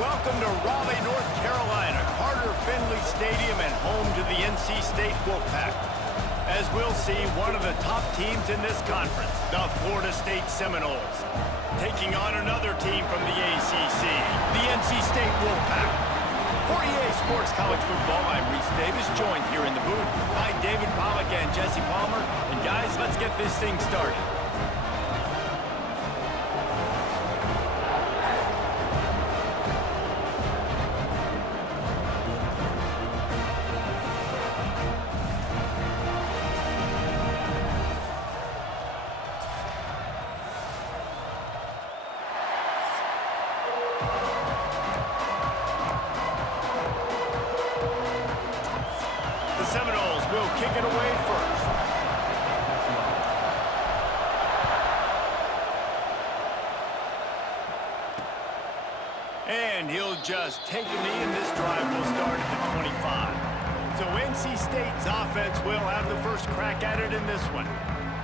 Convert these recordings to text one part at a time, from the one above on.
Welcome to Raleigh, North Carolina, Carter Finley Stadium and home to the NC State Wolfpack. As we'll see, one of the top teams in this conference, the Florida State Seminoles, taking on another team from the ACC, the NC State Wolfpack. For EA Sports College Football, I'm Reese Davis, joined here in the booth by David Pollack and Jesse Palmer. And guys, let's get this thing started. The Seminoles will kick it away first. And he'll just take a knee, and this drive will start at the 25. So NC State's offense will have the first crack at it in this one.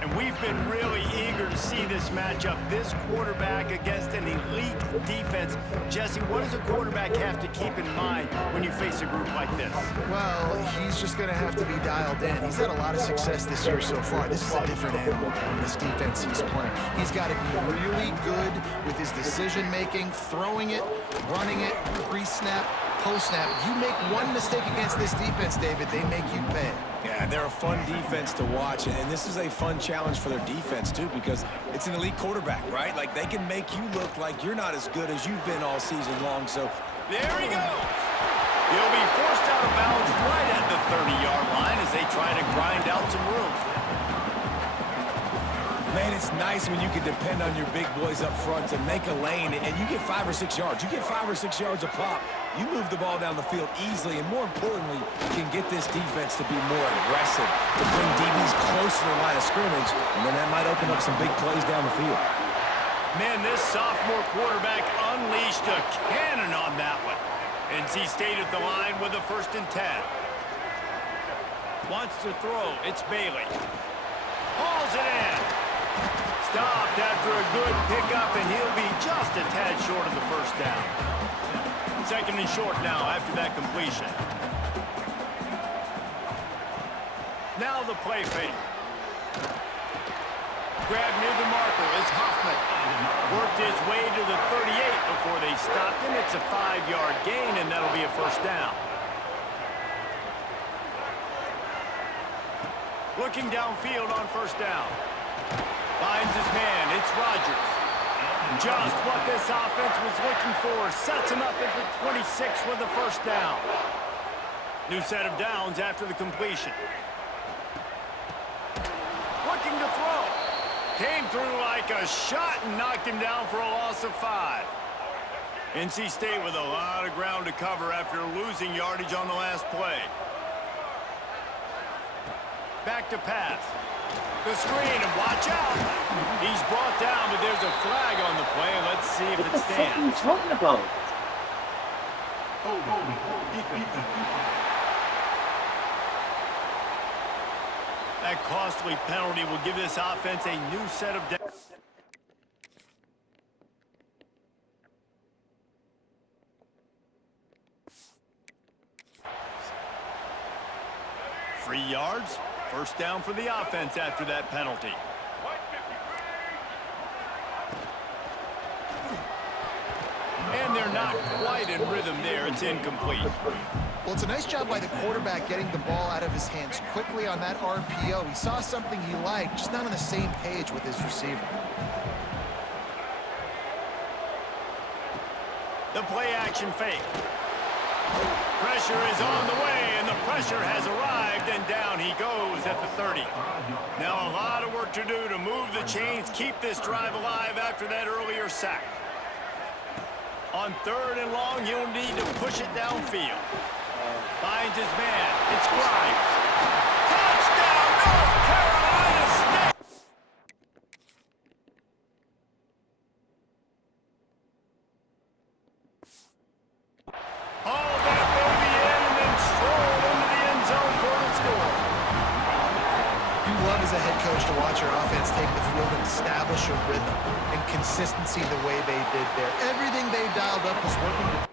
And we've been really eager to see this matchup, this quarterback against an elite defense. Jesse, what does a quarterback have to keep in mind when you face a group like this? Well, he's just going to have to be dialed in. He's had a lot of success this year so far. This is a different animal than this defense he's playing. He's got to be really good with his decision-making, throwing it, running it, pre-snap, post-snap. You make one mistake against this defense, David, they make you pay. Yeah, they're a fun defense to watch, and this is a fun challenge for their defense, too, because it's an elite quarterback, right? Like, they can make you look like you're not as good as you've been all season long, so... There he goes! He'll be forced out of bounds right at the 30-yard line as they try to grind out some room. Man, it's nice when you can depend on your big boys up front to make a lane, and you get 5 or 6 yards. You get 5 or 6 yards a pop. You move the ball down the field easily, and more importantly, you can get this defense to be more aggressive, to bring DBs close to the line of scrimmage, and then that might open up some big plays down the field. Man, this sophomore quarterback unleashed a cannon on that one. NC State at the line with a 1st and 10. Wants to throw. It's Bailey. Hauls it in. Stopped after a good pickup, and he'll be just a tad short of the 1st down. 2nd and short now after that completion. Now the play fake. Grabbed near the marker is Hoffman. Worked his way to the 38 before they stopped him. It's a 5-yard gain, and that'll be a 1st down. Looking downfield on 1st down. Finds his man. It's Rogers. Just what this offense was looking for. Sets him up at the 26 with the 1st down. New set of downs after the completion. Looking to throw. Came through like a shot and knocked him down for a loss of 5. NC State with a lot of ground to cover after losing yardage on the last play. Back to pass. The screen, and watch out. He's brought down, but there's a flag on the play. Let's see if it stands. What are you talking about? That costly penalty will give this offense a new set of downs. 3 yards. 1st down for the offense after that penalty. And they're not quite in rhythm there. It's incomplete. Well, it's a nice job by the quarterback getting the ball out of his hands quickly on that RPO. He saw something he liked, just not on the same page with his receiver. The play action fake. Pressure is on the way, and the pressure has arrived, and down he goes at the 30. Now a lot of work to do to move the chains, keep this drive alive after that earlier sack. On 3rd and long, he'll need to push it downfield. Finds his man. It's Grimes. Touchdown, North Carolina State! All that baby in and then strolled into the end zone for the score. You love as a head coach to watch your offense take the field and establish a rhythm and consistency the way they did there. Everything they dialed up was working.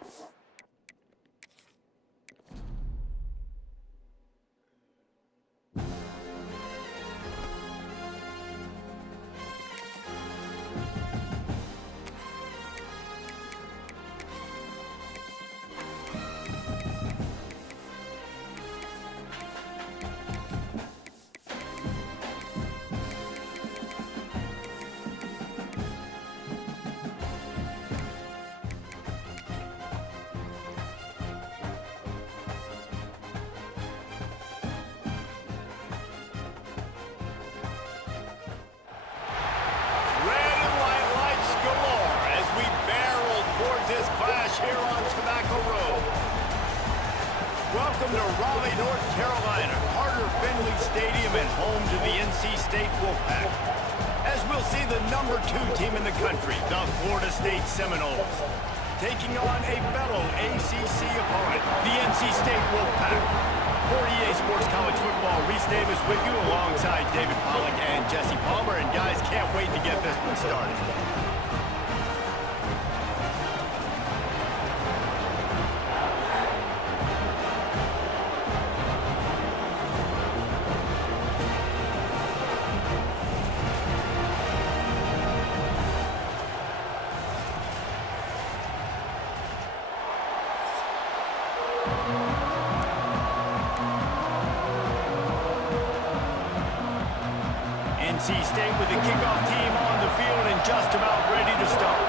Welcome to Raleigh, North Carolina, Carter Finley Stadium, and home to the NC State Wolfpack. As we'll see the number 2 team in the country, the Florida State Seminoles, taking on a fellow ACC opponent, the NC State Wolfpack. For EA Sports College Football, Reese Davis with you alongside David Pollack and Jesse Palmer. And guys, can't wait to get this one started. NC State with the kickoff team on the field and just about ready to start.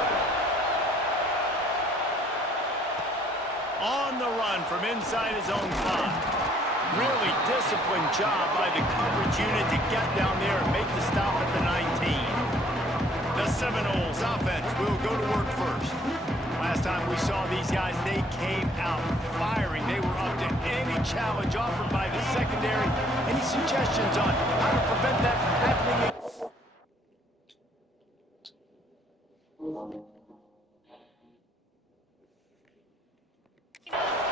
On the run from inside his own 5. Really disciplined job by the coverage unit to get down there and make the stop at the 19. The Seminoles offense will go to work first. Last time we saw these guys, they came out firing. They were up to any challenge offered by the secondary. Any suggestions on how to prevent that from happening?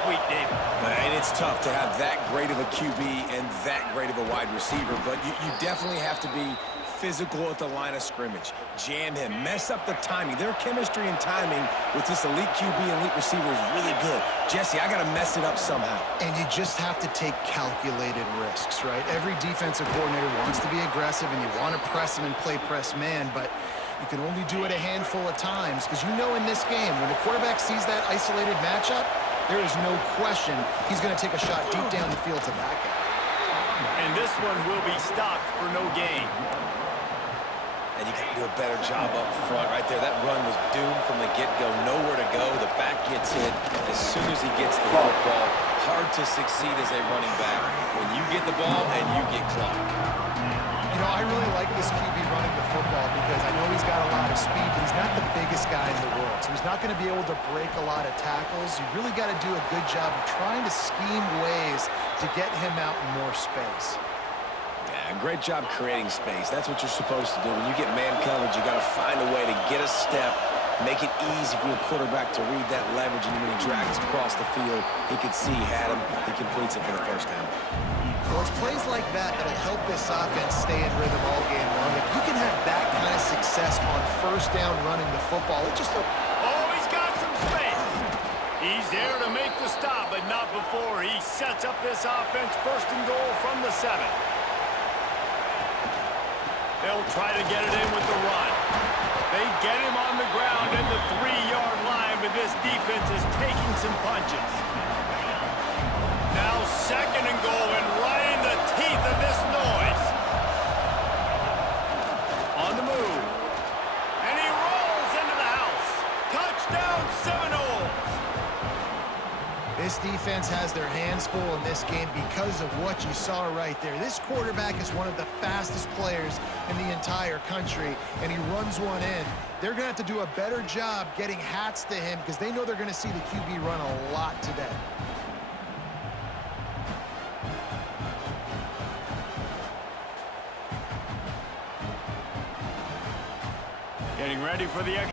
Sweet David. And it's tough to have that great of a QB and that great of a wide receiver, but you definitely have to be physical at the line of scrimmage. Jam him, mess up the timing. Their chemistry and timing with this elite QB and elite receiver is really good. Jesse, I got to mess it up somehow. And you just have to take calculated risks, right? Every defensive coordinator wants to be aggressive, and you want to press him and play press man, but you can only do it a handful of times because you know in this game, when the quarterback sees that isolated matchup, there is no question he's going to take a shot deep down the field to back it. And this one will be stopped for no gain. And you got to do a better job up front right there. That run was doomed from the get-go. Nowhere to go. The back gets hit as soon as he gets the football. Hard to succeed as a running back when you get the ball and you get clocked. You know, I really like this QB running the football because I know he's got a lot of speed, but he's not the biggest guy in the world. So he's not going to be able to break a lot of tackles. You really got to do a good job of trying to scheme ways to get him out in more space. Yeah, great job creating space. That's what you're supposed to do. When you get man coverage, you got to find a way to get a step, make it easy for your quarterback to read that leverage, and when he drags across the field, he can see he had him. He completes it for the first time. Well, it's plays like that that'll help this offense stay in rhythm all game long. If you can have that kind of success on first down running the football, it just... Oh, he's got some space. He's there to make the stop, but not before he sets up this offense first and goal from the 7. They'll try to get it in with the run. They get him on the ground at the 3-yard line, but this defense is taking some punches. Now second and goal, and right in the teeth of this noise. On the move. And he rolls into the house. Touchdown Seminoles. This defense has their hands full in this game because of what you saw right there. This quarterback is one of the fastest players in the entire country, and he runs one in. They're going to have to do a better job getting hats to him because they know they're going to see the QB run a lot today. Getting ready for the...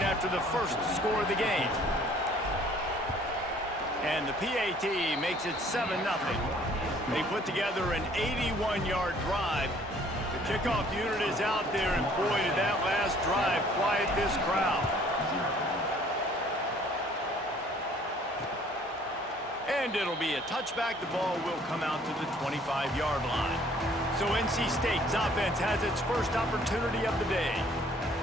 after the first score of the game. And the PAT makes it 7-0. They put together an 81-yard drive. The kickoff unit is out there, and boy, did that last drive quiet this crowd. And it'll be a touchback. The ball will come out to the 25-yard line. So NC State's offense has its first opportunity of the day.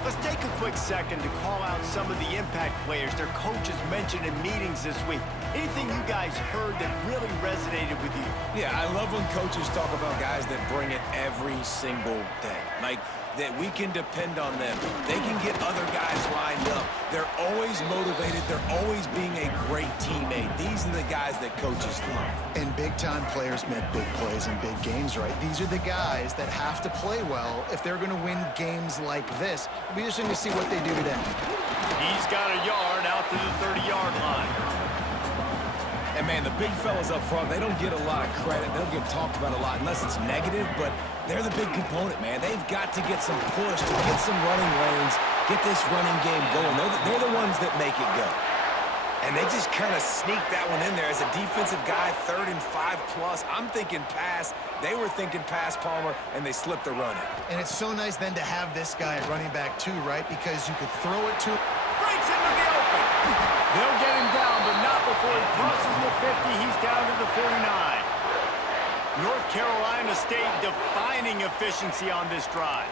Let's take a quick second to call out some of the impact players their coaches mentioned in meetings this week. Anything you guys heard that really resonated with you? Yeah, I love when coaches talk about guys that bring it every single day. Like, that we can depend on them. They can get other guys lined up. They're always motivated. They're always being a great teammate. These are the guys that coaches love. And big-time players make big plays in big games, right? These are the guys that have to play well if they're going to win games like this. It'll be interesting to see what they do today. He's got a yard out to the 30-yard line. And, man, the big fellas up front, they don't get a lot of credit. They don't get talked about a lot unless it's negative, but they're the big component, man. They've got to get some push, to get some running lanes, get this running game going. They're the ones that make it go. And they just kind of sneak that one in there as a defensive guy, 3rd and 5+. I'm thinking pass. They were thinking pass, Palmer, and they slipped the run in. And it's so nice then to have this guy at running back too, right? Because you could throw it to... Breaks into the open. They'll get him down, but not before he crosses the 50. He's down to the 49. North Carolina State defining efficiency on this drive.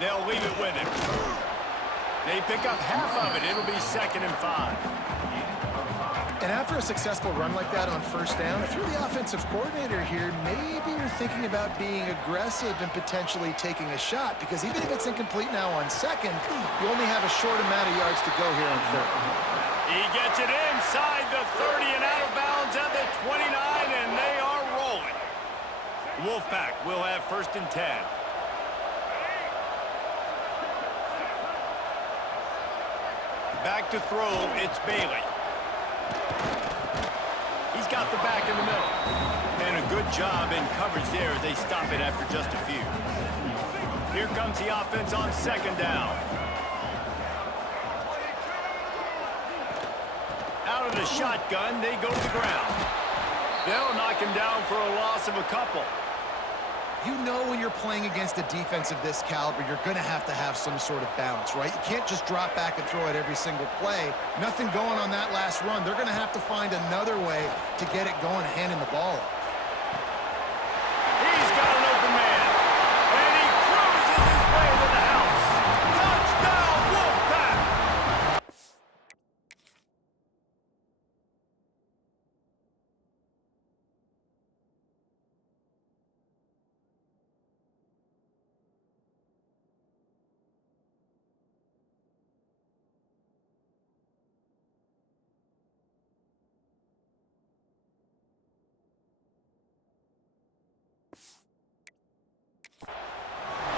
They'll leave it with him. They pick up half of it. It'll be 2nd and 5. And after a successful run like that on first down, if you're the offensive coordinator here, maybe you're thinking about being aggressive and potentially taking a shot, because even if it's incomplete now on second, you only have a short amount of yards to go here on third. He gets it inside the 30 and out of bounds at the 29, and they are rolling. Wolfpack will have 1st and 10. Back to throw, it's Bailey. He's got the back in the middle. And a good job in coverage there as they stop it after just a few. Here comes the offense on 2nd down. Out of the shotgun, they go to the ground. They'll knock him down for a loss of a couple. You know when you're playing against a defense of this caliber, you're going to have some sort of balance, right? You can't just drop back and throw it every single play. Nothing going on that last run. They're going to have to find another way to get it going, handing the ball off. He's got an open man, and he cruises his way to the house. Touchdown, Wolfpack!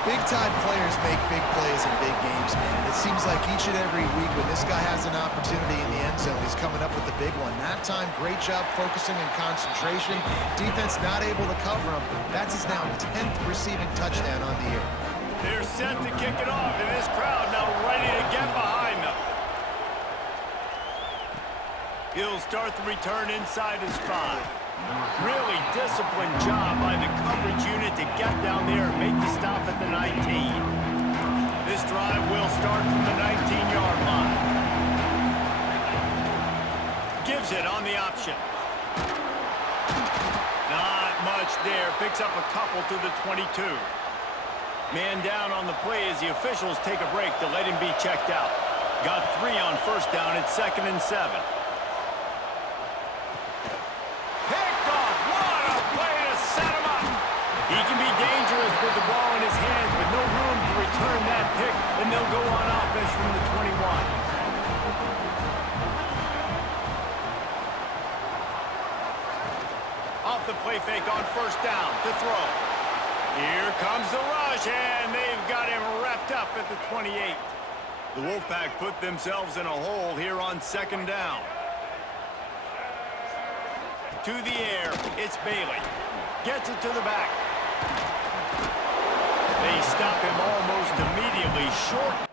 Big-time players make big plays in big games, man. And it seems like each and every week when this guy has an opportunity in the end zone, he's coming up with the big one. That time, great job focusing and concentration. Defense not able to cover him. That's his now 10th receiving touchdown on the year. They're set to kick it off, and this crowd now ready to get behind them. He'll start the return inside his 5. Really disciplined job by the coverage unit to get down there and make the stop at the 19. This drive will start from the 19-yard line. Gives it on the option. Not much there. Picks up a couple to the 22. Man down on the play as the officials take a break to let him be checked out. Got 3 on first down at 2nd and 7. He can be dangerous with the ball in his hands, but no room to return that pick, and they'll go on offense from the 21. Off the play fake on first down to throw. Here comes the rush, and they've got him wrapped up at the 28. The Wolfpack put themselves in a hole here on 2nd down. To the air, it's Bailey. Gets it to the back. They stop him almost immediately short.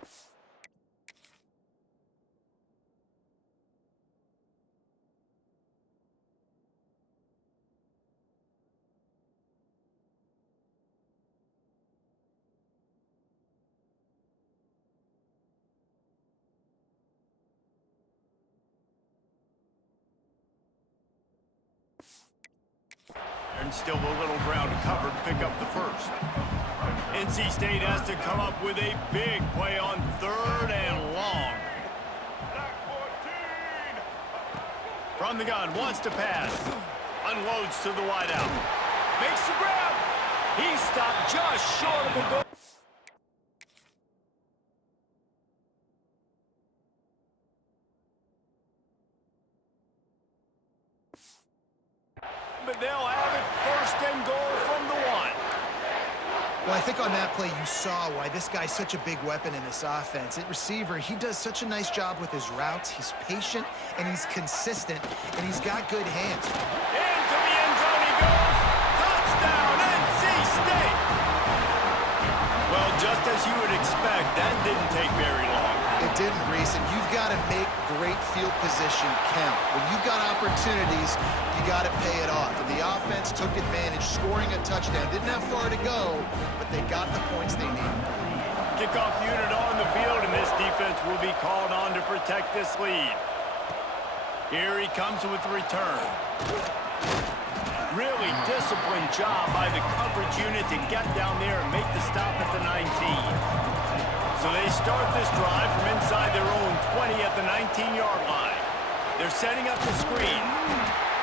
And still a little ground covered to pick up the first. NC State has to come up with a big play on 3rd and long. From the gun, wants to pass. Unloads to the wideout. Makes the grab. He stopped just short of the goal. But they'll have it 1st and goal from the 1. Well, I think on that play you saw why this guy's such a big weapon in this offense. At receiver, he does such a nice job with his routes. He's patient, and he's consistent, and he's got good hands. Into the end zone he goes. Touchdown, NC State! Well, just as you would expect, that didn't take very long. It didn't, Reese, and you've got to make great field position count. When you've got opportunities, you got to pay it off. And the offense took advantage, scoring a touchdown. Didn't have far to go, but they got the points they needed. Kickoff unit on the field, and this defense will be called on to protect this lead. Here he comes with the return. Really disciplined job by the coverage unit to get down there and make the stop at the 19. So they start this drive from inside their own 20 at the 19-yard line. They're setting up the screen.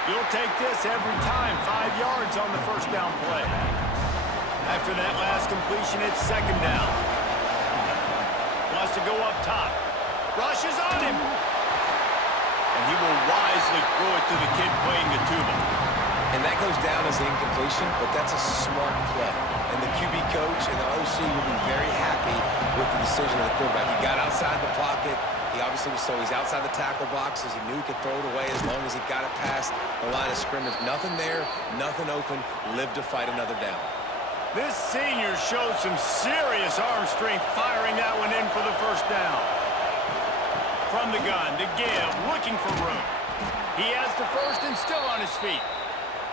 You'll take this every time, 5 yards on the first down play. After that last completion, it's second down. Wants to go up top. Rushes on him. And he will wisely throw it to the kid playing the tuba. And that goes down as an incompletion, but that's a smart play. And the QB coach and the OC will be very happy with the decision of the quarterback. He got outside the pocket. He obviously was he's outside the tackle boxes. He knew he could throw it away as long as he got it past the line of scrimmage. Nothing there, nothing open. Live to fight another down. This senior showed some serious arm strength firing that one in for the first down. From the gun to give, looking for room. He has the first and still on his feet.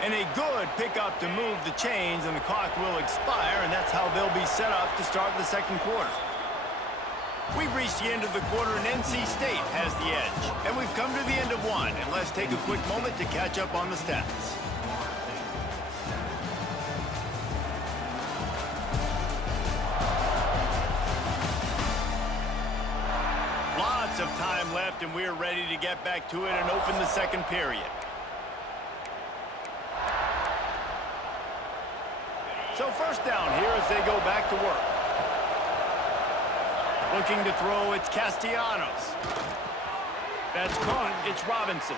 And a good pickup to move the chains, and the clock will expire, and that's how they'll be set up to start the second quarter. We've reached the end of the quarter, and NC State has the edge. And we've come to the end of one, and let's take a quick moment to catch up on the stats. Lots of time left, and we're ready to get back to it and open the second period. So first down here as they go back to work. Looking to throw, it's Castellanos. That's caught, it's Robinson.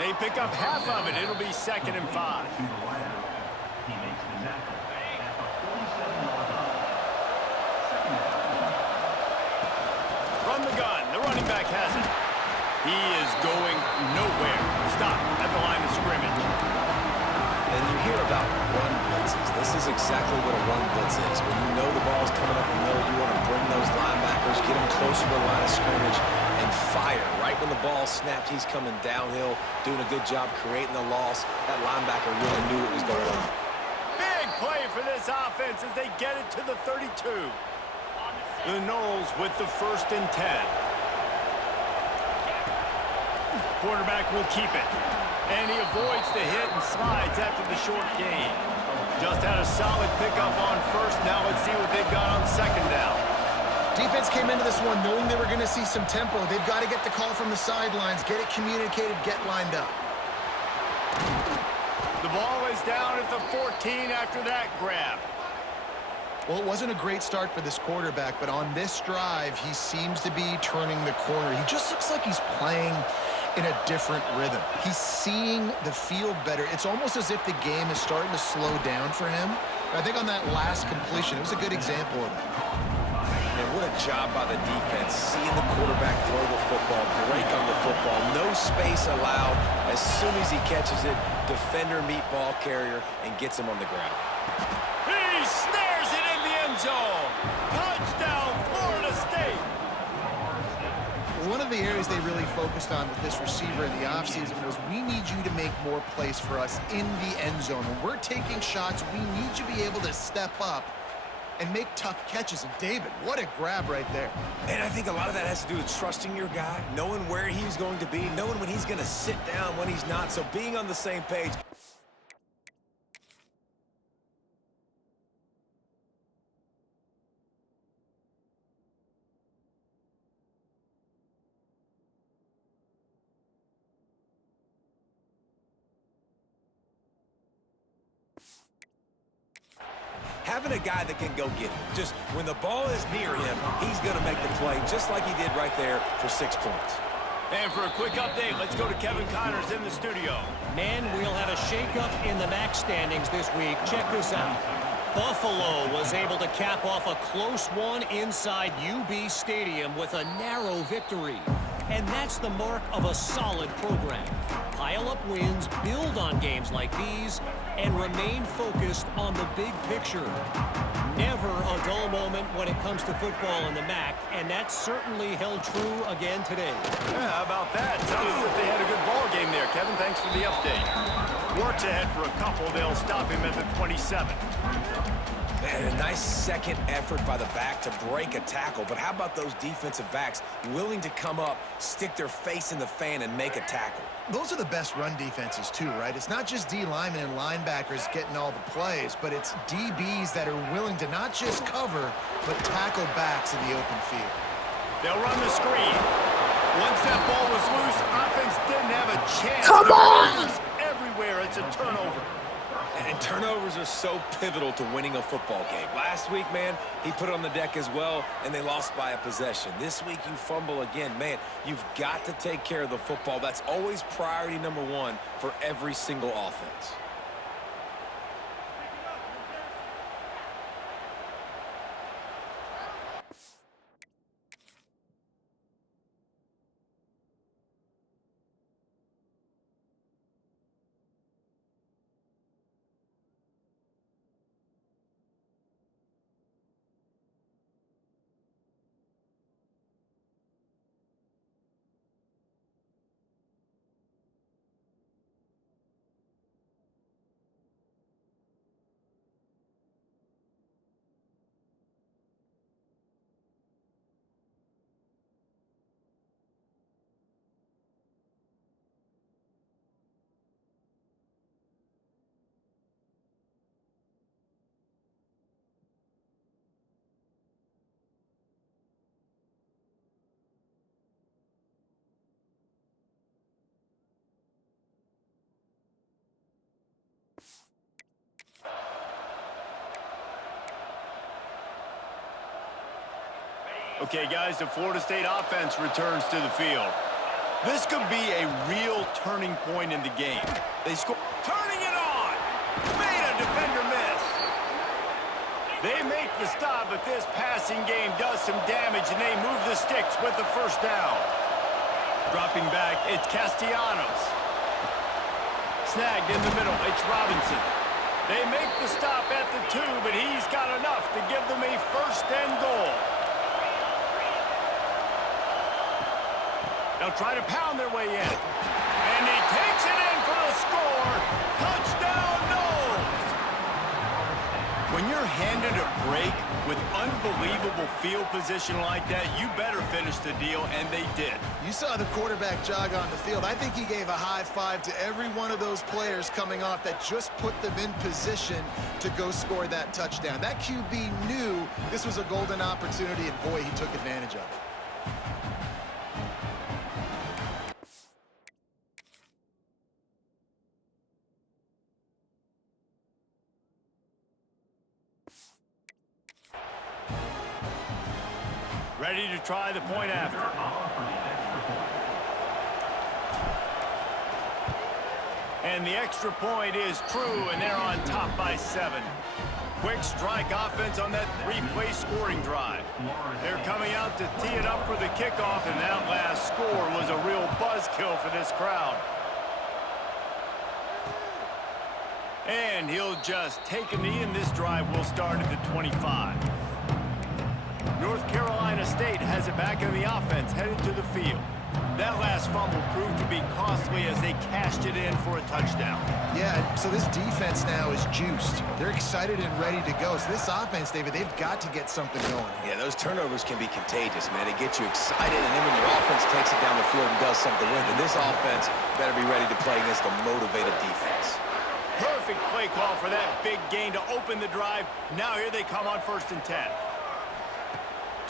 They pick up half of it, it'll be 2nd and 5. From the gun, the running back has it. He is going nowhere. Stop at the line of scrimmage. And you hear about run blitzes. This is exactly what a run blitz is. When you know the ball's coming up the middle, you want to bring those linebackers, get them closer to the line of scrimmage, and fire. Right when the ball snapped, he's coming downhill, doing a good job creating the loss. That linebacker really knew what was going on. Big play for this offense as they get it to the 32. The Noles with the 1st and 10. Quarterback will keep it. And he avoids the hit and slides after the short gain. Just had a solid pickup on first. Now let's see what they've got on second down. Defense came into this one knowing they were going to see some tempo. They've got to get the call from the sidelines, get it communicated, get lined up. The ball is down at the 14 after that grab. Well, it wasn't a great start for this quarterback, but on this drive, he seems to be turning the corner. He just looks like he's playing in a different rhythm. He's seeing the field better. It's almost as if the game is starting to slow down for him. I think on that last completion, it was a good example of that. And what a job by the defense, seeing the quarterback throw the football, break on the football, no space allowed. As soon as he catches it, defender meet ball carrier and gets him on the ground. He snares it in the end zone. Touchdown, Florida State. One of the areas they really focused on with this receiver in the offseason was we need you to make more plays for us in the end zone. When we're taking shots, we need you to be able to step up and make tough catches. And David, what a grab right there. And I think a lot of that has to do with trusting your guy, knowing where he's going to be, knowing when he's going to sit down, when he's not. So being on the same page. Having a guy that can go get it. Just when the ball is near him, he's going to make the play just like he did right there for 6 points. And for a quick update, let's go to Kevin Connors in the studio. Man, we'll have a shakeup in the MAC standings this week. Check this out. Buffalo was able to cap off a close one inside UB Stadium with a narrow victory. And that's the mark of a solid program. Pile up wins, build on games like these, and remain focused on the big picture. Never a dull moment when it comes to football in the MAC, and that certainly held true again today. Yeah, how about that? Sounds as if they had a good ball game there. Kevin, thanks for the update. Works ahead for a couple. They'll stop him at the 27. And a nice second effort by the back to break a tackle. But how about those defensive backs willing to come up, stick their face in the fan, and make a tackle? Those are the best run defenses too, right? It's not just D linemen and linebackers getting all the plays, but it's DBs that are willing to not just cover, but tackle backs in the open field. They'll run the screen. Once that ball was loose, offense didn't have a chance. Come on! Everywhere, it's a turnover. And turnovers are so pivotal to winning a football game. Last week, man, he put it on the deck as well, and they lost by a possession. This week, you fumble again. Man, you've got to take care of the football. That's always priority number one for every single offense. Okay, guys, the Florida State offense returns to the field. This could be a real turning point in the game. They score. Turning it on! Made a defender miss. They make the stop, but this passing game does some damage, and they move the sticks with the first down. Dropping back, it's Castellanos. Snagged in the middle, it's Robinson. They make the stop at the 2, but he's got enough to give them a first and goal. They'll try to pound their way in. And he takes it in for the score. Touchdown, Noles! When you're handed a break with unbelievable field position like that, you better finish the deal, and they did. You saw the quarterback jog on the field. I think he gave a high five to every one of those players coming off that just put them in position to go score that touchdown. That QB knew this was a golden opportunity, and boy, he took advantage of it. Ready to try the point after. And the extra point is true, and they're on top by 7. Quick strike offense on that 3-play scoring drive. They're coming out to tee it up for the kickoff, and that last score was a real buzzkill for this crowd. And he'll just take a knee, and this drive will start at the 25. North Carolina State has it back in the offense, headed to the field. That last fumble proved to be costly as they cashed it in for a touchdown. Yeah, so this defense now is juiced. They're excited and ready to go. So this offense, David, they've got to get something going. Yeah, those turnovers can be contagious, man. They get you excited, and then when your offense takes it down the field and does something with it, this offense better be ready to play against a motivated defense. Perfect play call for that big gain to open the drive. Now here they come on 1st and 10.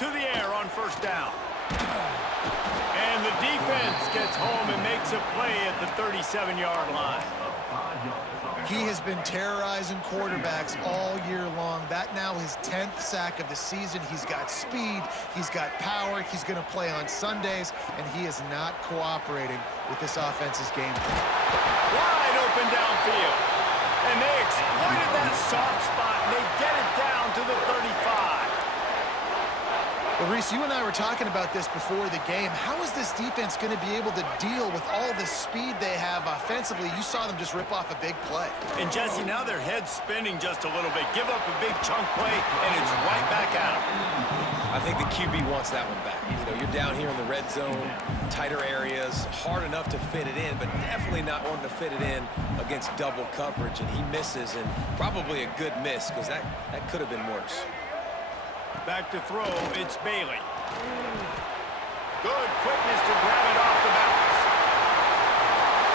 To the air on 1st down. And the defense gets home and makes a play at the 37-yard line. He has been terrorizing quarterbacks all year long. That now his 10th sack of the season. He's got speed, he's got power, he's going to play on Sundays, and he is not cooperating with this offense's game plan. Wide open downfield. And they exploited that soft spot, and they get it down to the 35. Well, Reese, you and I were talking about this before the game. How is this defense going to be able to deal with all the speed they have offensively? You saw them just rip off a big play. And, Jesse, now their head's spinning just a little bit. Give up a big chunk play, and it's right back at them. I think the QB wants that one back. You know, you're down here in the red zone, tighter areas, hard enough to fit it in, but definitely not wanting to fit it in against double coverage, and he misses, and probably a good miss because that could have been worse. Back to throw, it's Bailey. Good quickness to grab it off the bounce.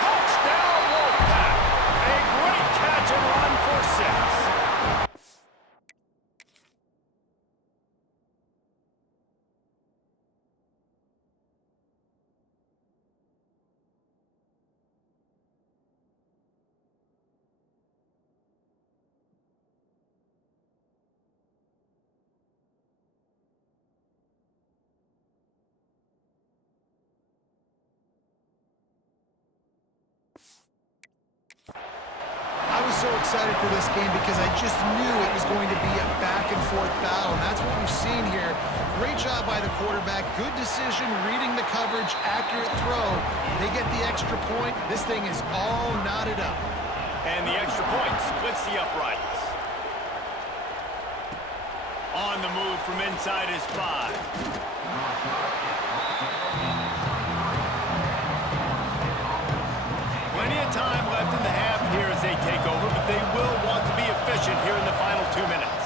Touchdown, Wolfpack! A great catch and run for 6. I was so excited for this game because I just knew it was going to be a back-and-forth battle, and that's what we've seen here. Great job by the quarterback, good decision, reading the coverage, accurate throw. They get the extra point. This thing is all knotted up. And the extra point splits the uprights. On the move from inside his 5. Plenty of time left in the half here as they take over, but they will want to be efficient here in the final 2 minutes.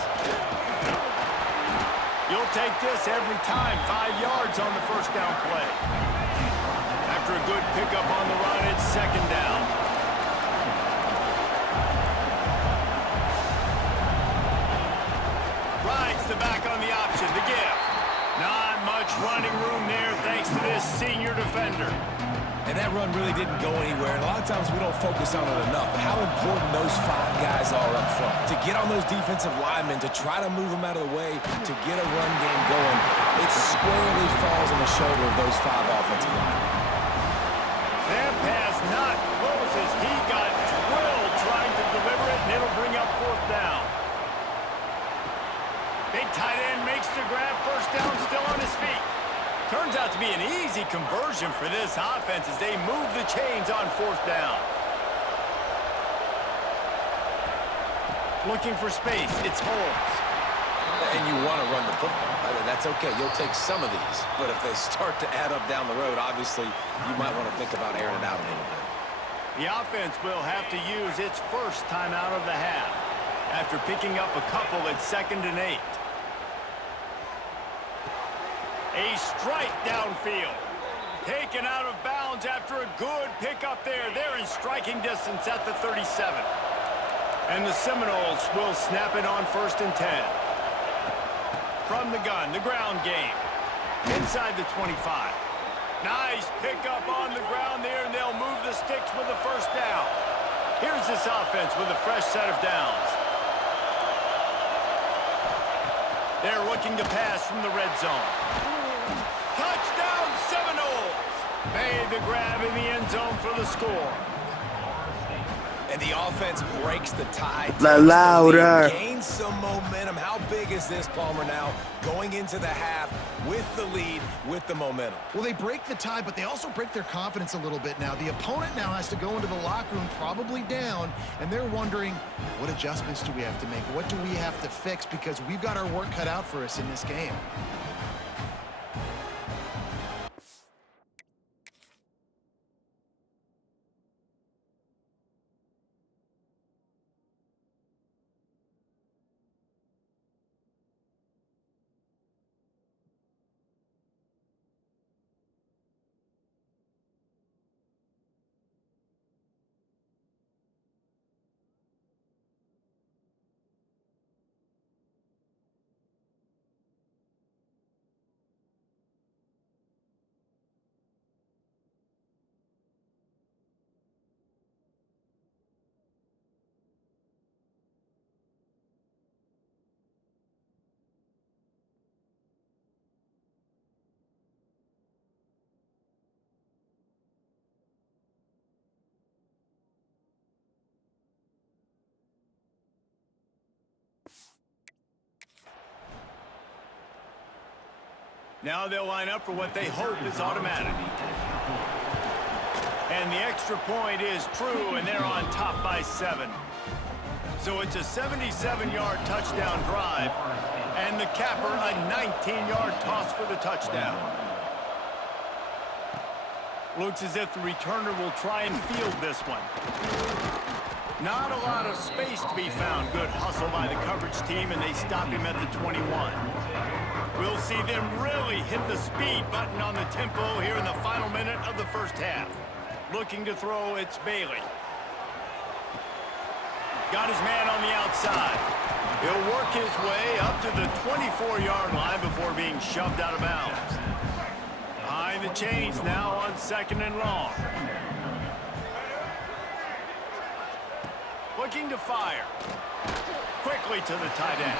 You'll take this every time. 5 yards on the first down play. After a good pickup on the run, it's second down. Rides the back on the option, the give. Not much running room there thanks to this senior defender. And that run really didn't go anywhere. And a lot of times we don't focus on it enough. But how important those 5 guys are up front. To get on those defensive linemen, to try to move them out of the way, to get a run game going, it squarely falls on the shoulder of those 5 offensive linemen. That pass not close as he got drilled trying to deliver it, and it'll bring up 4th down. Big tight end makes the grab, first down, still on his feet. Turns out to be an easy conversion for this offense as they move the chains on 4th down. Looking for space, it's Holmes. And you want to run the football. That's okay. You'll take some of these. But if they start to add up down the road, obviously, you might want to think about airing it out a little bit. The offense will have to use its first timeout of the half after picking up a couple at 2nd and 8. A strike downfield. Taken out of bounds after a good pickup there. They're in striking distance at the 37. And the Seminoles will snap it on 1st and 10. From the gun, the ground game. Inside the 25. Nice pickup on the ground there, and they'll move the sticks with the first down. Here's this offense with a fresh set of downs. They're looking to pass from the red zone. Touchdown, Seminoles! Made the grab in the end zone for the score. And the offense breaks the tie. Louder. Gains some momentum. How big is this, Palmer, now? Going into the half with the lead, with the momentum. Well, they break the tie, but they also break their confidence a little bit now. The opponent now has to go into the locker room probably down, and they're wondering, what adjustments do we have to make? What do we have to fix? Because we've got our work cut out for us in this game. Now they'll line up for what they hope is automatic. And the extra point is true, and they're on top by 7. So it's a 77-yard touchdown drive. And the capper, a 19-yard toss for the touchdown. Looks as if the returner will try and field this one. Not a lot of space to be found. Good hustle by the coverage team, and they stop him at the 21. We'll see them really hit the speed button on the tempo here in the final minute of the first half. Looking to throw, it's Bailey. Got his man on the outside. He'll work his way up to the 24-yard line before being shoved out of bounds. Behind the chains now on 2nd and long. Looking to fire. Quickly to the tight end.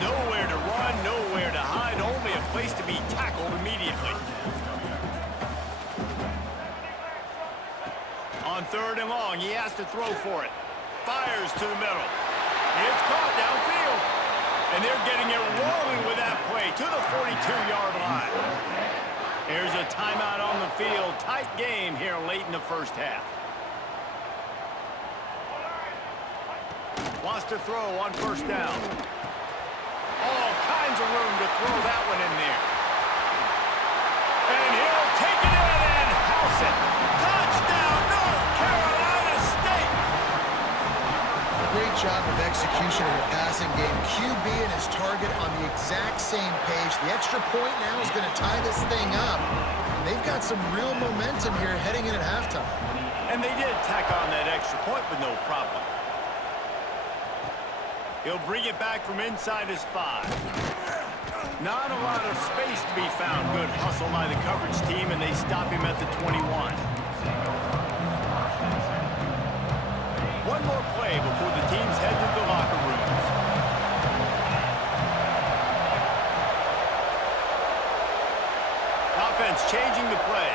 Nowhere to run, nowhere to hide, only a place to be tackled immediately. On 3rd and long, he has to throw for it. Fires to the middle. It's caught downfield. And they're getting it rolling with that play to the 42-yard line. Here's a timeout on the field. Tight game here late in the first half. Wants to throw on 1st down. All kinds of room to throw that one in there. And he'll take it in and house it. Touchdown, North Carolina State! Great job of execution in the passing game. QB and his target on the exact same page. The extra point now is going to tie this thing up. And they've got some real momentum here heading in at halftime. And they did tack on that extra point with no problem. He'll bring it back from inside his 5. Not a lot of space to be found. Good hustle by the coverage team, and they stop him at the 21. One more play before the teams head to the locker rooms. Offense changing the play.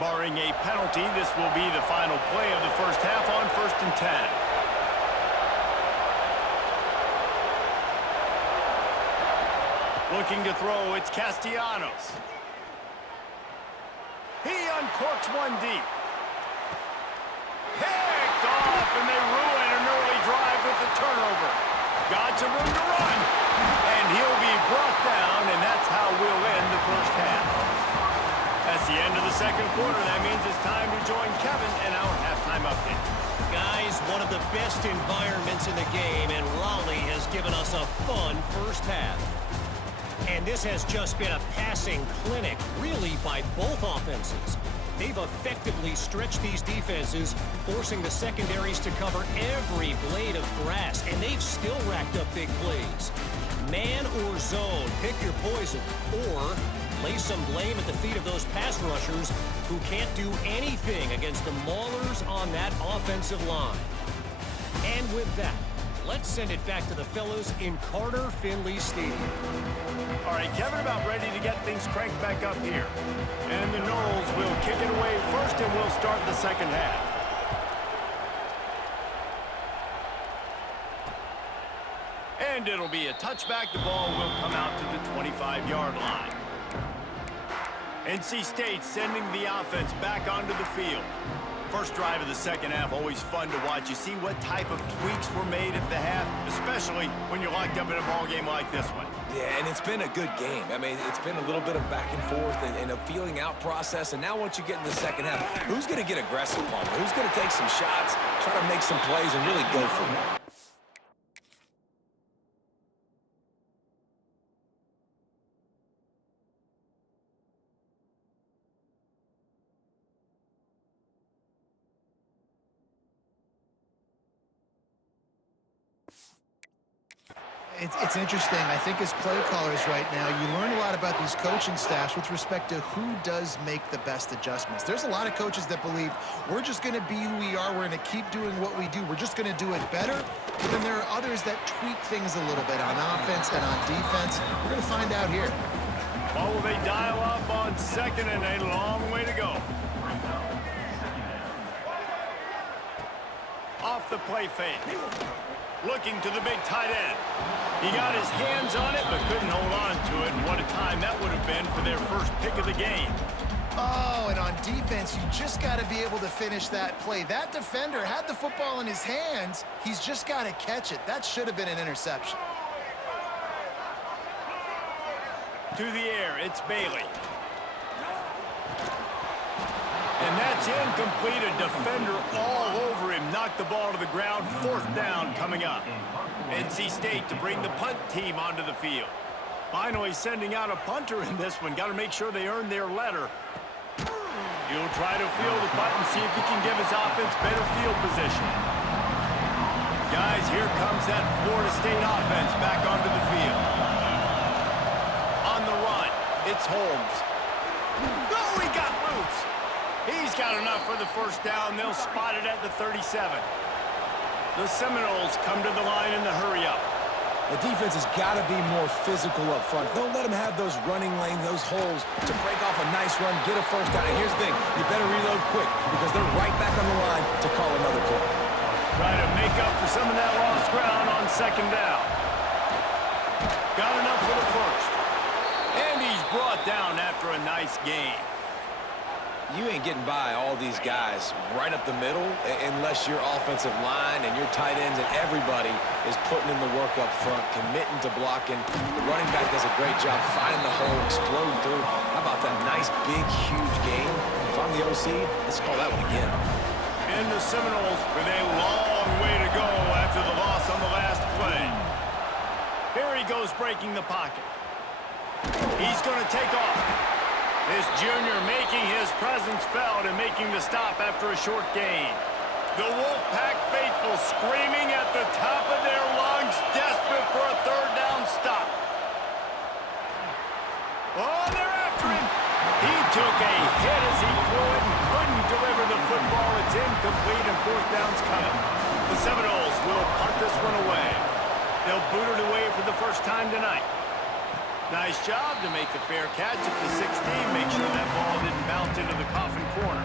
Barring a penalty, this will be the final play of the first half on 1st and 10. Looking to throw, it's Castellanos. He uncorks one deep. Picked off, and they ruin an early drive with the turnover. Got some room to run, and he'll be brought down, and that's how we'll end the first half. That's the end of the second quarter. That means it's time to join Kevin in our halftime update. Guys, one of the best environments in the game, and Raleigh has given us a fun first half. And this has just been a passing clinic, really, by both offenses. They've effectively stretched these defenses, forcing the secondaries to cover every blade of grass, and they've still racked up big plays. Man or zone, pick your poison, or lay some blame at the feet of those pass rushers who can't do anything against the maulers on that offensive line. And with that, let's send it back to the fellas in Carter Finley Stadium. All right, Kevin, about ready to get things cranked back up here. And the Noles will kick it away first, and we'll start the second half. And it'll be a touchback. The ball will come out to the 25-yard line. NC State sending the offense back onto the field. First drive of the second half, always fun to watch. You see what type of tweaks were made at the half, especially when you're locked up in a ball game like this one. Yeah, and it's been a good game. I mean, it's been a little bit of back and forth and a feeling out process. And now once you get in the second half, who's going to get aggressive, Palmer? Who's going to take some shots, try to make some plays, and really go for it? It's interesting. I think as play callers right now, you learn a lot about these coaching staffs with respect to who does make the best adjustments. There's a lot of coaches that believe we're just going to be who we are. We're going to keep doing what we do. We're just going to do it better. But then there are others that tweak things a little bit on offense and on defense. We're going to find out here. Well, will they dial up on second and a long way to go? Off the play fake. Looking to the big tight end. He got his hands on it, but couldn't hold on to it. And what a time that would have been for their first pick of the game. Oh, and on defense, you just got to be able to finish that play. That defender had the football in his hands. He's just got to catch it. That should have been an interception. To the air, it's Bailey. And that's incomplete. A defender all over him. Knocked the ball to the ground. 4th down coming up. NC State to bring the punt team onto the field. Finally sending out a punter in this one. Got to make sure they earn their letter. He'll try to field the punt and see if he can give his offense better field position. Guys, here comes that Florida State offense back onto the field. On the run, it's Holmes. Oh, he got loose. He's got enough for the 1st down. They'll spot it at the 37. The Seminoles come to the line in the hurry-up. The defense has got to be more physical up front. Don't let them have those running lanes, those holes to break off a nice run, get a 1st down. And here's the thing, you better reload quick because they're right back on the line to call another play. Try to make up for some of that lost ground on 2nd down. Got enough for the 1st. And he's brought down after a nice gain. You ain't getting by all these guys right up the middle unless your offensive line and your tight ends and everybody is putting in the work up front, committing to blocking. The running back does a great job finding the hole, exploding through. How about that nice, big, huge gain? If I'm the OC, let's call that one again. And the Seminoles with a long way to go after the loss on the last play. Here he goes breaking the pocket. He's going to take off. This junior making his presence felt and making the stop after a short gain. The Wolfpack faithful screaming at the top of their lungs, desperate for a 3rd down stop. Oh, they're after him. He took a hit as he threw it and couldn't deliver the football. It's incomplete and 4th down's coming. The Seminoles will punt this one away. They'll boot it away for the 1st time tonight. Nice job to make the fair catch at the 16. Make sure that ball didn't bounce into the coffin corner.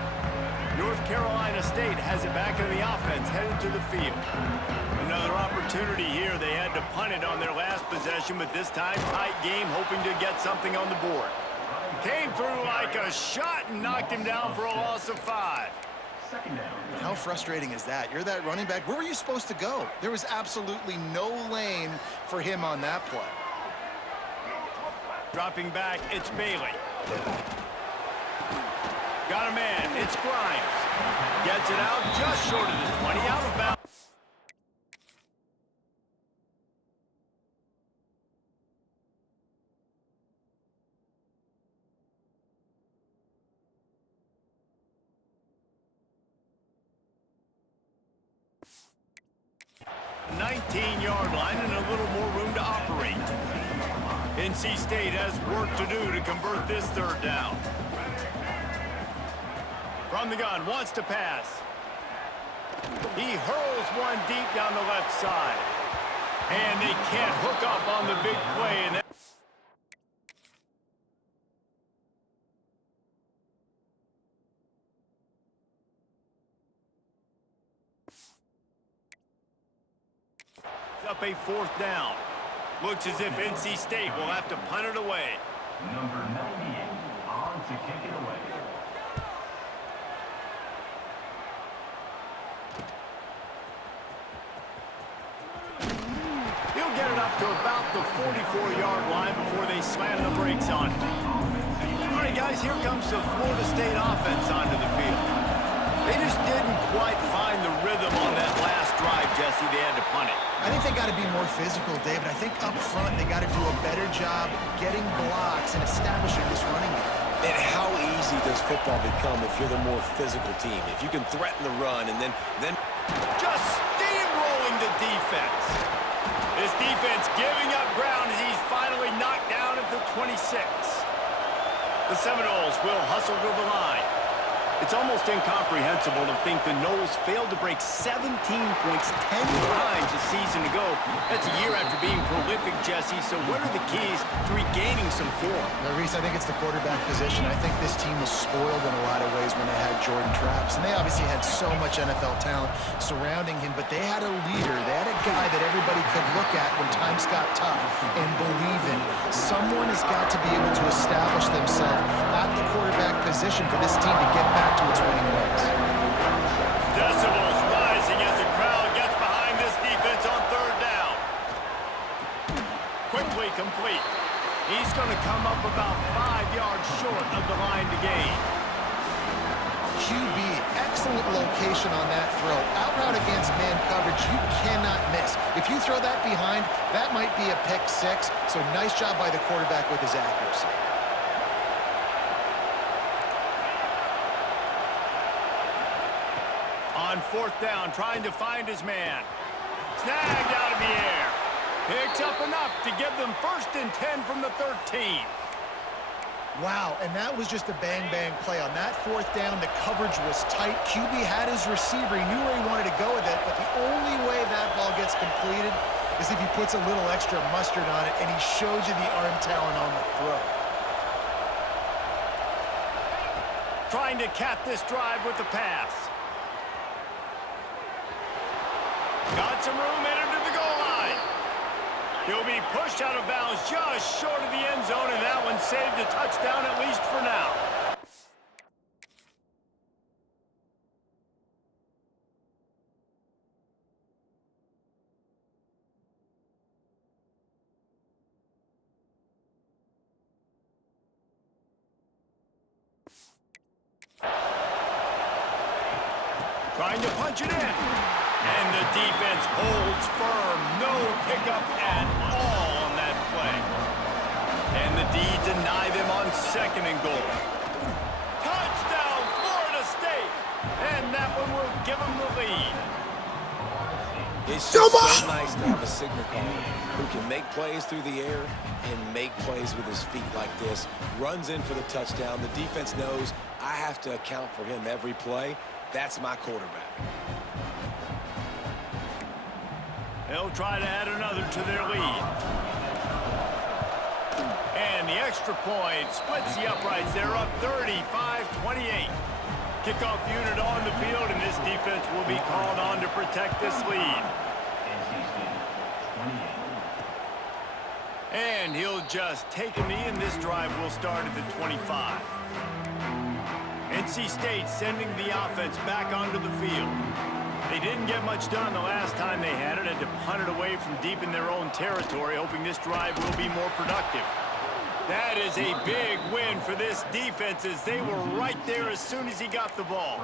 North Carolina State has it back in the offense, headed to the field. Another opportunity here. They had to punt it on their last possession, but this time tight game, hoping to get something on the board. Came through like a shot and knocked him down for a loss of 5. How frustrating is that? You're that running back. Where were you supposed to go? There was absolutely no lane for him on that play. Dropping back, it's Bailey. Got a man, it's Grimes. Gets it out just short of the 20, out of bounds. The 19-yard line and a little more room to operate. NC State has work to do to convert this 3rd down. From the gun, wants to pass. He hurls one deep down the left side. And they can't hook up on the big play. And up a 4th down. Looks as if NC State will have to punt it away. Number 98 on to kick it away. He'll get it up to about the 44-yard line before they slam the brakes on him. All right, guys, here comes the Florida State offense onto the field. They just didn't quite find the rhythm on that last drive, Jesse. They had to punt it. I think they got to be more physical, David. I think up front they got to do a better job getting blocks and establishing this running game. And how easy does football become if you're the more physical team? If you can threaten the run and then just steamrolling the defense. This defense giving up ground as he's finally knocked down at the 26. The Seminoles will hustle to the line. It's almost incomprehensible to think the Noles failed to break 17 points 10 times a season ago. That's a year after being prolific, Jesse. So what are the keys to regaining some form? Now, Reese, I think it's the quarterback position. I think this team was spoiled in a lot of ways when they had Jordan Travis. And they obviously had so much NFL talent surrounding him, but they had a leader. They had a guy that everybody could look at when times got tough and believe in. Someone has got to be able to establish themselves at the quarterback position position for this team to get back to its winning ways. Decibels rising as the crowd gets behind this defense on third down. Quickly complete. He's going to come up about 5 yards short of the line to gain. QB, excellent location on that throw. Out route against man coverage, you cannot miss. If you throw that behind, that might be a pick six. So nice job by the quarterback with his accuracy. On fourth down, trying to find his man. Snagged out of the air. Picks up enough to give them 1st and 10 from the 13. Wow, and that was just a bang-bang play. On that fourth down, the coverage was tight. QB had his receiver. He knew where he wanted to go with it, but the only way that ball gets completed is if he puts a little extra mustard on it, and he shows you the arm talent on the throw. Trying to cap this drive with the pass. Got some room headed to the goal line. He'll be pushed out of bounds just short of the end zone, and that one saved a touchdown at least for now. Trying to punch it in. And the defense holds firm. No pickup at all on that play. And the D deny them on 2nd and goal. Touchdown, Florida State. And that one will give them the lead. It's just so nice to have a signal caller who can make plays through the air and make plays with his feet like this. Runs in for the touchdown. The defense knows I have to account for him every play. That's my quarterback. They'll try to add another to their lead. And the extra point splits the uprights. They're up 35-28. Kickoff unit on the field, and this defense will be called on to protect this lead. And he'll just take a knee, and this drive will start at the 25. NC State sending the offense back onto the field. They didn't get much done the last time they had it, had to punt it away from deep in their own territory, hoping this drive will be more productive. That is a big win for this defense, as they were right there as soon as he got the ball.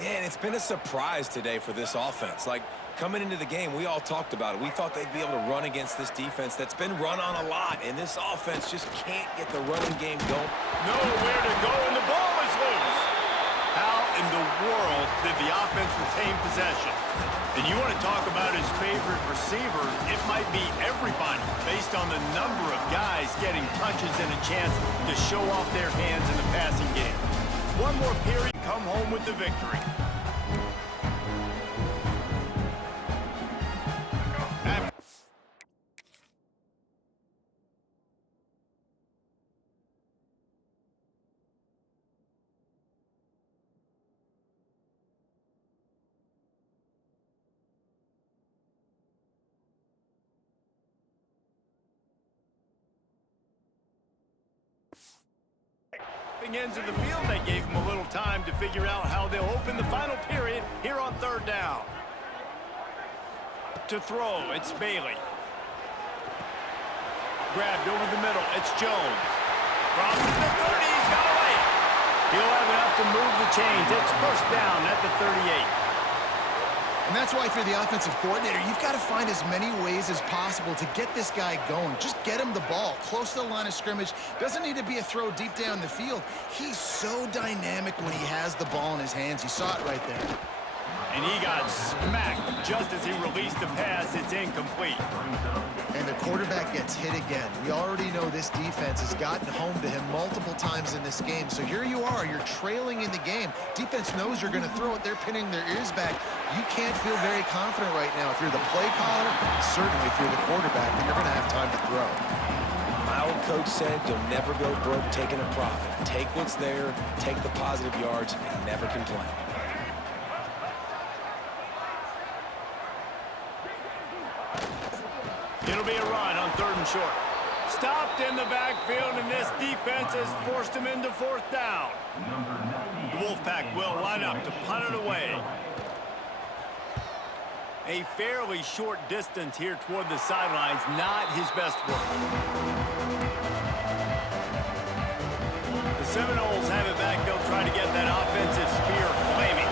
Yeah, and it's been a surprise today for this offense. Like, coming into the game, we all talked about it. We thought they'd be able to run against this defense that's been run on a lot, and this offense just can't get the running game going. Nowhere to go, and the ball is loose. How in the world did the offense retain possession? And you want to talk about his favorite receiver, it might be everybody, based on the number of guys getting touches and a chance to show off their hands in the passing game. One more period, come home with the victory. Ends of the field, they gave him a little time to figure out how they'll open the final period here on third down. To throw, it's Bailey. Grabbed over the middle, it's Jones. Crosses the 30, he's got away. He'll have enough to move the chains. It's 1st down at the 38. And that's why, if you're the offensive coordinator, you've got to find as many ways as possible to get this guy going. Just get him the ball close to the line of scrimmage. Doesn't need to be a throw deep down the field. He's so dynamic when he has the ball in his hands. You saw it right there. And he got smacked just as he released the pass. It's incomplete. And the quarterback gets hit again. We already know this defense has gotten home to him multiple times in this game. So here you are, you're trailing in the game. Defense knows you're going to throw it. They're pinning their ears back. You can't feel very confident right now. If you're the play caller, certainly if you're the quarterback, then you're going to have time to throw. My old coach said you'll never go broke taking a profit. Take what's there, take the positive yards, and never complain. It'll be a run on 3rd and short. Stopped in the backfield, and this defense has forced him into fourth down. The Wolfpack will line up to punt it away. A fairly short distance here toward the sidelines, not his best work. The Seminoles have it back. They'll try to get that offensive spear flaming.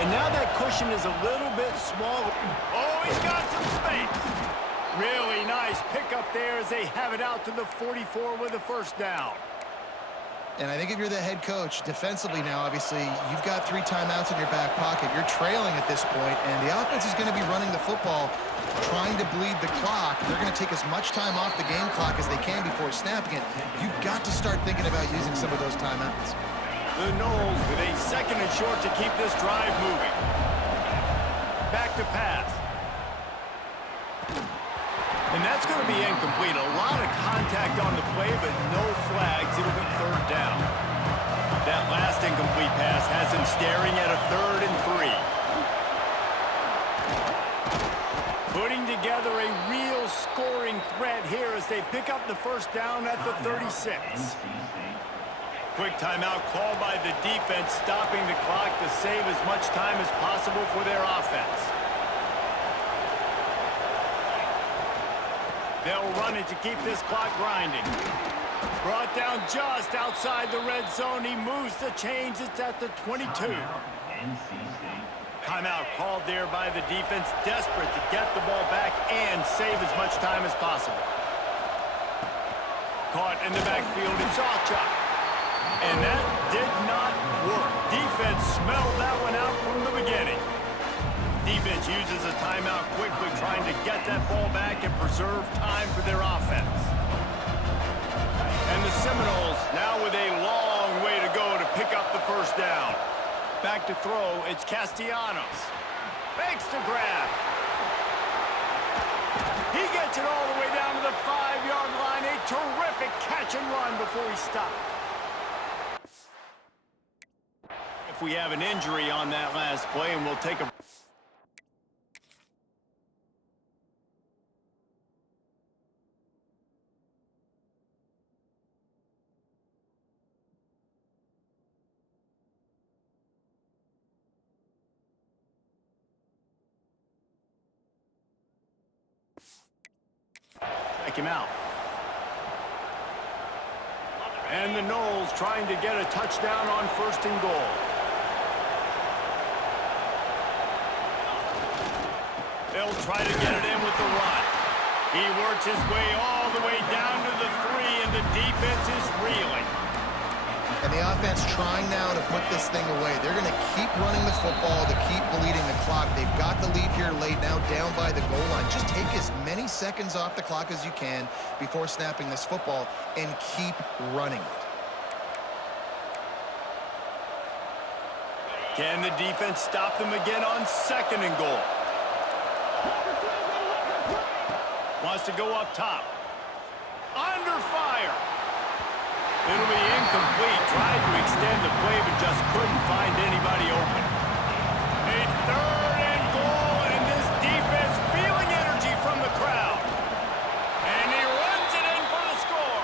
And now that cushion is a little bit smaller. Oh, he's got some space. Really nice pickup there as they have it out to the 44 with a first down. And I think if you're the head coach, defensively now, obviously, you've got 3 timeouts in your back pocket. You're trailing at this point, and the offense is going to be running the football, trying to bleed the clock. They're going to take as much time off the game clock as they can before snapping it. You've got to start thinking about using some of those timeouts. The Noles with a second and short to keep this drive moving. Back to pass. And that's going to be incomplete. A lot of contact on the play, but no flags. It'll be third down. That last incomplete pass has him staring at a 3rd and 3. Putting together a real scoring threat here as they pick up the first down at the 36. Quick timeout called by the defense, stopping the clock to save as much time as possible for their offense. They'll run it to keep this clock grinding. Brought down just outside the red zone. He moves the chains. It's at the 22. Timeout called there by the defense, desperate to get the ball back and save as much time as possible. Caught in the backfield, it's Sawchuk. And that did not work. Defense smelled that one out from the beginning. Defense uses a timeout quickly, trying to get that ball back and preserve time for their offense. And the Seminoles now with a long way to go to pick up the first down. Back to throw, it's Castellanos. Makes the grab. He gets it all the way down to the 5-yard line. A terrific catch and run before he stopped. If we have an injury on that last play, and we'll take a... Check him out. And the Noles trying to get a touchdown on 1st and goal. They'll try to get it in with the run. He works his way all the way down to the 3, and the defense is reeling. And the offense trying now to put this thing away. They're going to keep running the football to keep bleeding the clock. They've got the lead here laid now down by the goal line. Just take as many seconds off the clock as you can before snapping this football and keep running it. Can the defense stop them again on 2nd and goal? Wants to go up top. Under fire. It'll be incomplete. Tried to extend the play, but just couldn't find anybody open. A 3rd and goal, and this defense feeling energy from the crowd. And he runs it in for the score.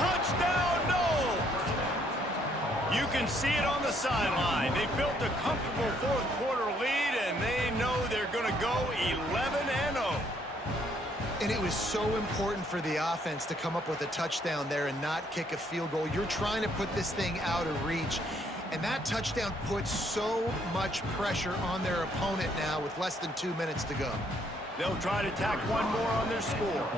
Touchdown, Noles. You can see it on the sideline. They've built a comfortable 4th quarter lead, and they know they're going to go 11-0. And it was so important for the offense to come up with a touchdown there and not kick a field goal. You're trying to put this thing out of reach. And that touchdown puts so much pressure on their opponent now with less than 2 minutes to go. They'll try to tack one more on their score.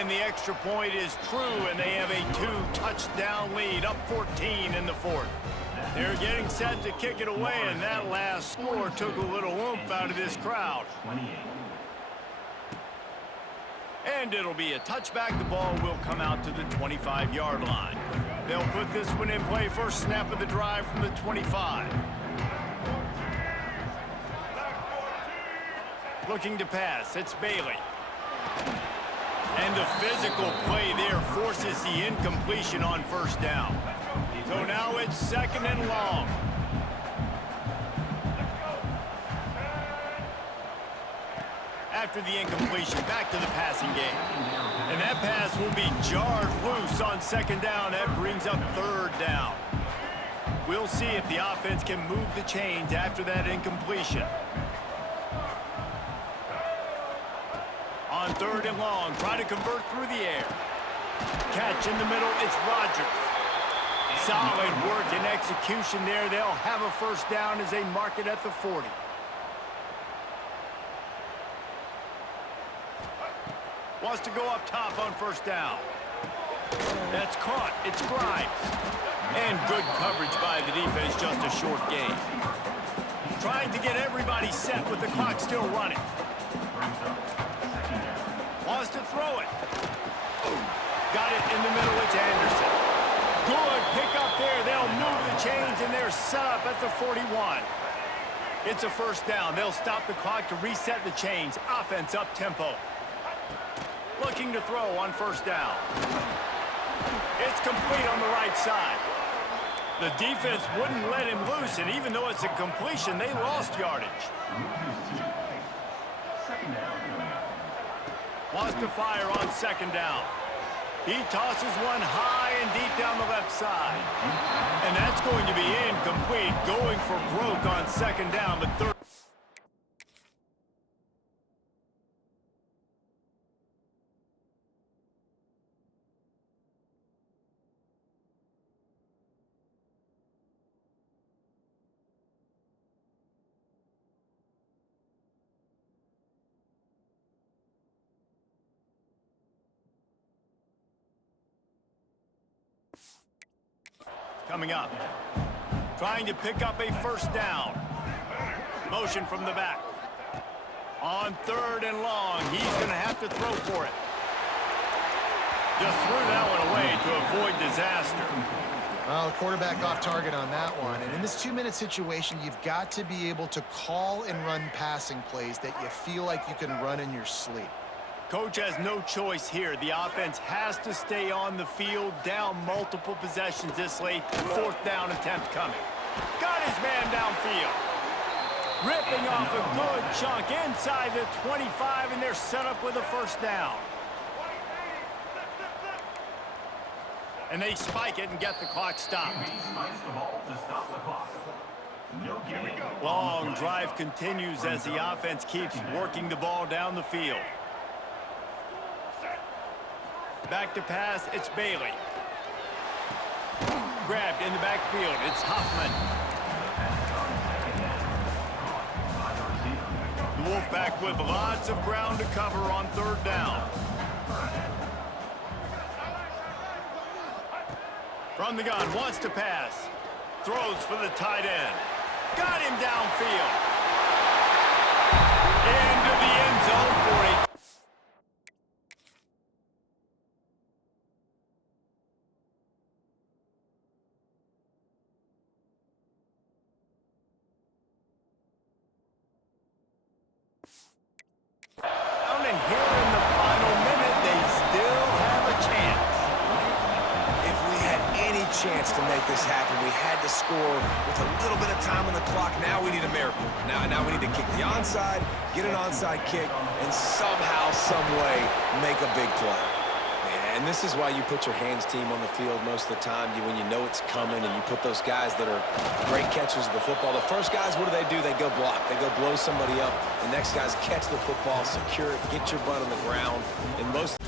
And the extra point is true, and they have a 2-touchdown lead, up 14 in the 4th. They're getting set to kick it away, and that last score took a little oomph out of this crowd. And it'll be a touchback. The ball will come out to the 25-yard line. They'll put this one in play. First snap of the drive from the 25. Looking to pass. It's Bailey. And the physical play there forces the incompletion on first down. So now it's second and long. After the incompletion, back to the passing game. And that pass will be jarred loose on second down. That brings up third down. We'll see if the offense can move the chains after that incompletion. On third and long, try to convert through the air. Catch in the middle, it's Rodgers. Solid work and execution there. They'll have a first down as they mark it at the 40. Wants to go up top on first down. That's caught. It's Grimes. And good coverage by the defense, just a short gain. Trying to get everybody set with the clock still running. Wants to throw it. Got it in the middle. It's Anderson. Good pick up there. They'll move the chains, and they're set up at the 41. It's a first down. They'll stop the clock to reset the chains. Offense up tempo. Looking to throw on first down. It's complete on the right side. The defense wouldn't let him loose, and even though it's a completion, they lost yardage. Wants to fire on second down. He tosses one high and deep down the left side. And that's going to be incomplete, going for broke on second down, but third. Coming up, trying to pick up a first down. Motion from the back. On third and long, he's going to have to throw for it. Just threw that one away to avoid disaster. Well, the quarterback off target on that one. And in this 2-minute situation, you've got to be able to call and run passing plays that you feel like you can run in your sleep. Coach has no choice here. The offense has to stay on the field, down multiple possessions this late. Fourth down attempt coming. Got his man downfield. Ripping off a good chunk inside the 25, and they're set up with a first down. And they spike it and get the clock stopped. Long drive continues as the offense keeps working the ball down the field. Back to pass, it's Bailey. Grabbed in the backfield, it's Huffman. The Wolfpack with lots of ground to cover on third down. From the gun, wants to pass. Throws for the tight end. Got him downfield. Into the end zone for a chance to make this happen. We had to score with a little bit of time on the clock. Now we need a miracle. Now we need to kick the onside, get an onside kick, and somehow, some way, make a big play. And this is why you put your hands team on the field most of the time, when you know it's coming, and you put those guys that are great catchers of the football. The first guys, what do? They go block. They go blow somebody up. The next guys catch the football, secure it, get your butt on the ground. And most